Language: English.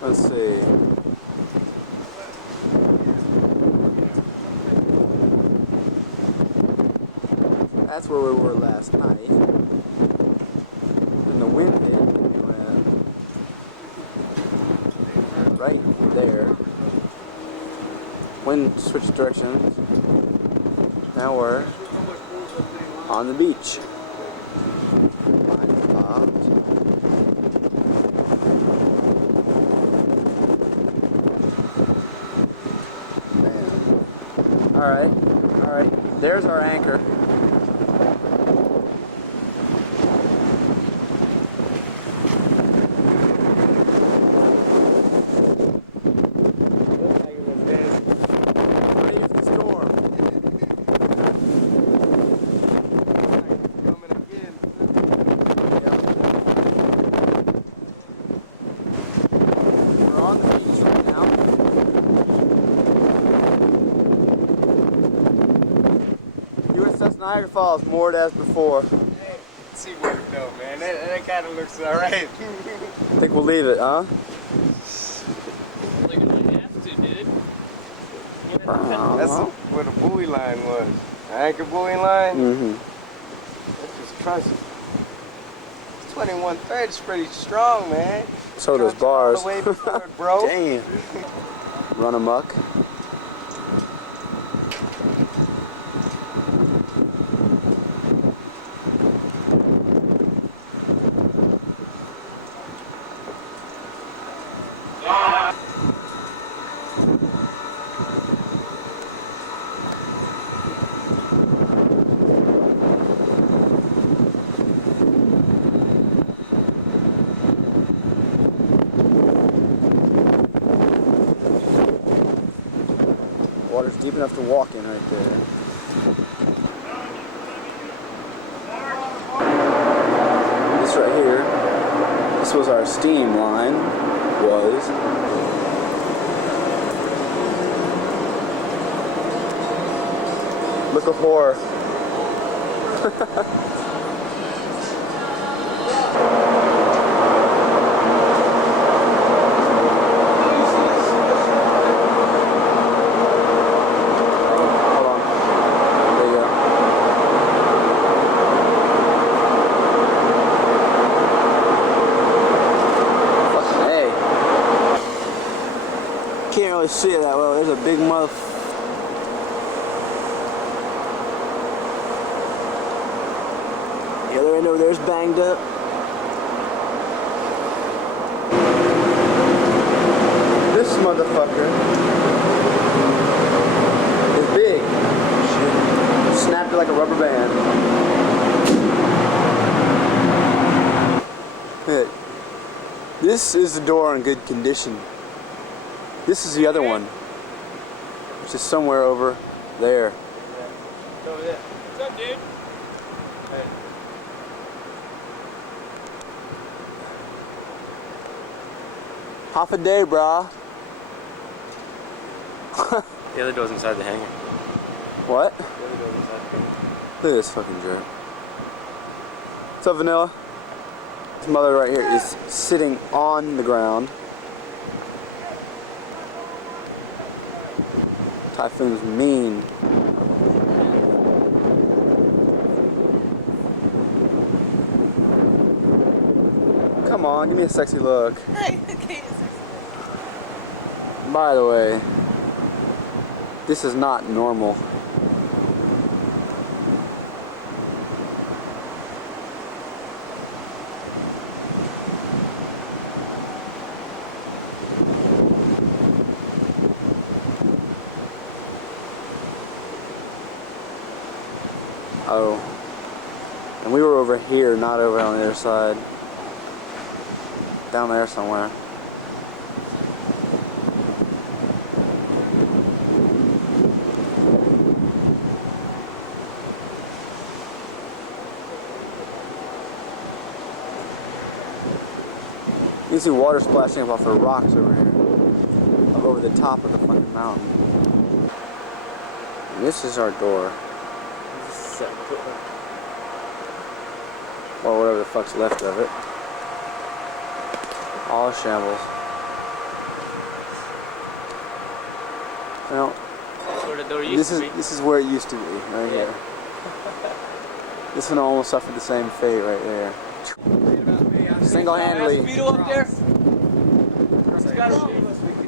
Let's see. That's where we were last night. And the wind hit, we went right there. Wind switched directions. Now we're on the beach. Line stopped. Man. Alright. There's our anchor. Niagara Falls, moored as before. Hey, see where it go, man. That kind of looks alright. I think we'll leave it, huh? Like we have to, dude. That's where the buoy line was. The anchor buoy line? Mm-hmm. That's just trust. 21 thread is pretty strong, man. So those bars. All the way before it broke. Damn. Run amok. Water's deep enough to walk in right there. This right here, this was our steam line, Look a whore. Can't really see it that well. There's a big mother. The other end over there's banged up. This motherfucker is big. Snapped it like a rubber band. Hey, this is the door in good condition. This is the other one, which is somewhere over there. Yeah. Over there. What's up, dude? Hey. Half a day, brah. The other door's inside the hangar. What? The other door's inside the hangar. Look at this fucking jerk. What's up, Vanilla? This mother right here is sitting on the ground. Typhoon's mean. Come on, give me a sexy look. By the way, this is not normal. Oh, and we were over here, not over on the other side. Down there somewhere. You can see water splashing up off the rocks over here. Up over the top of the fucking mountain. And this is our door. Or whatever the fuck's left of it. All shambles. Well, That's where the door used to be. this is where it used to be, right here. This one almost suffered the same fate right there. Single-handedly. Speedo up there? It's gotta be.